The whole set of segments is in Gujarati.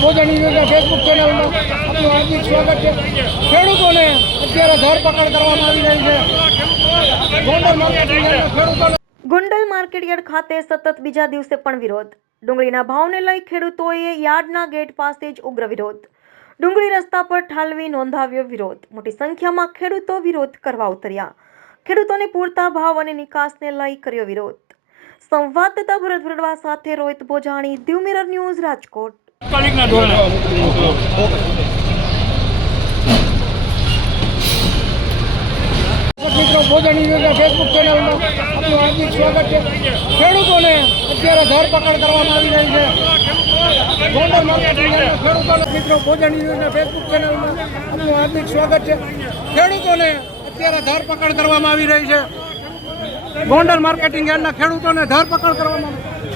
ભોજન યોજના ફેસબુક ચેનલમાં આપનું હાર્દિક સ્વાગત છે. ખેડૂતોને અત્યારે ધરપકડ કરવામાં આવી રહી છે. ગોંડલ માર્કેટયાર્ડ ખાતે સતત બીજા દિવસે પણ વિરોધ. ડુંગળીના ભાવને લઈ ખેડૂતોએ યાર્ડના ગેટ પાસે જ ઉગ્ર વિરોધ. ડુંગળી રસ્તા પર ઠાલવી નોંધાવ્યો વિરોધ. મોટી સંખ્યામાં ખેડૂતો વિરોધ કરવા ઉતર્યા. ખેડૂતોને પૂરતા ભાવ અને નિકાસને લઈ કર્યો વિરોધ. સંવાદદાતા ભરત ભરડવા સાથે રોહિત ભોજાણી મિરર ન્યૂઝ રાજકોટ. ધોરણે. મિત્રો ભોજન યોજના ફેસબુક ચેનલમાં આપનું હાર્દિક સ્વાગત છે. ખેડૂતોને અત્યારે ધરપકડ કરવામાં આવી રહી છે. ગોંડલ માર્કેટિંગ યાર્ડના ખેડૂતોને મિત્રો ભોજન યોજના ફેસબુક ચેનલમાં આપનું હાર્દિક સ્વાગત છે. ખેડૂતોને અત્યારે ધરપકડ કરવામાં આવી રહી છે. ગોંડલ માર્કેટિંગ યાર્ડના ખેડૂતોને ધરપકડ કરવામાં આવી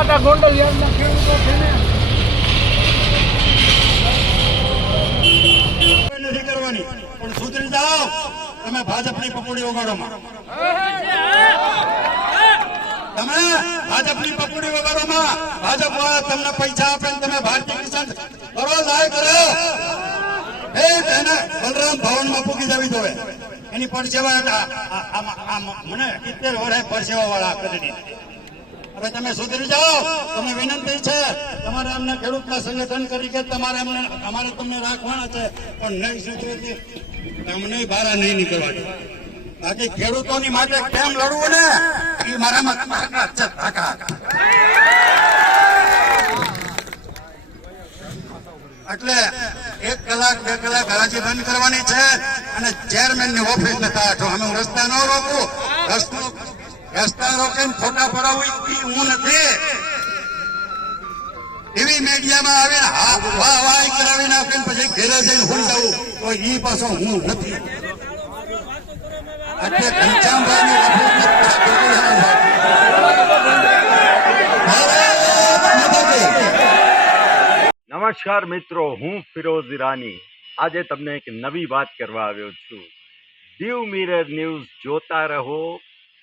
હા ગોંડલ યાર્ડના ખેડૂતો છે ને. નથી કરવાની. પણ સુધરી જાઓ. તમે ભાજપની પકોડી વગાડોમાં તમે ભાજપની પપોડી વગાડોમાં ભાજપ વાળા તમને પૈસા આપે તમે ભારતીય કિસાન. કરો, લાય, કરો. એ, તેને બલરામ ભવનમાં પૂકી જવી જોવે. એની પરસેવા મને સિત્તેર વર્ષે પરસેવા વાળા કરી દીધી હવે તમે સુધરી જાઓ. તમે વિનંતી છે, તમારે અમને ખેડૂતના સંગઠન તરીકે તમારે અમને અમારે તમને રાખવાના છે, પણ નહીં સુધરે તમને બહાર નહીં નીકળવા દે. બાકી ખેડૂતોની માટે કેમ લડવું ને? એ મારામાં તાકાત છે તાકાત એટલે એક કલાક, બે કલાક હરાજી બંધ કરવાની છે, અને ચેરમેનની ઓફિસ ને કાઢો અમે રસ્તા ન રોકું. રસ્તો રસ્તા રોકીને ફોટા પડાવું હું નથી. એવી મીડિયામાં આવે વાહ વાહ કરાવી નાખે પછી ઘેરે જઈને હું જવું તો એ પાછો હું નથી. નમસ્કાર મિત્રો, હું ફિરોઝ ઈરાની. આજે તમને એક નવી વાત કરવા આવ્યો છું. દીવ મિરર ન્યૂઝ જોતા રહો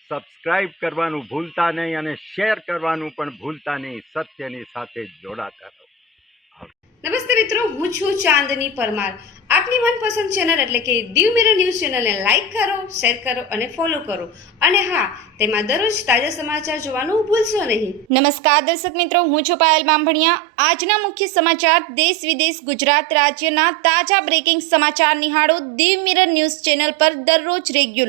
સબસ્ક્રાઇબ કરવાનું ભૂલતા નહીં અને શેર કરવાનું પણ ભૂલતા નહીં. સત્યની સાથે જોડાતા રહો. નમસ્તે મિત્રો હું છું ચાંદની પરમાર. આપની મનપસંદ ચેનલ એટલે કે દીવ મિરર ન્યૂઝ ચેનલને લાઈક કરો શેર કરો અને ફોલો કરો. અને હા તેમાં દરરોજ તાજા સમાચાર જોવાનું ભૂલશો નહીં. નમસ્કાર દર્શક મિત્રો હું છું પાયલ બાંભણિયા આજના મુખ્ય સમાચાર દેશ વિદેશ ગુજરાત રાજ્યના તાજા બ્રેકિંગ સમાચાર નિહાળો દીવ મિરર ન્યૂઝ ચેનલ પર દરરોજ રેગ્યુલર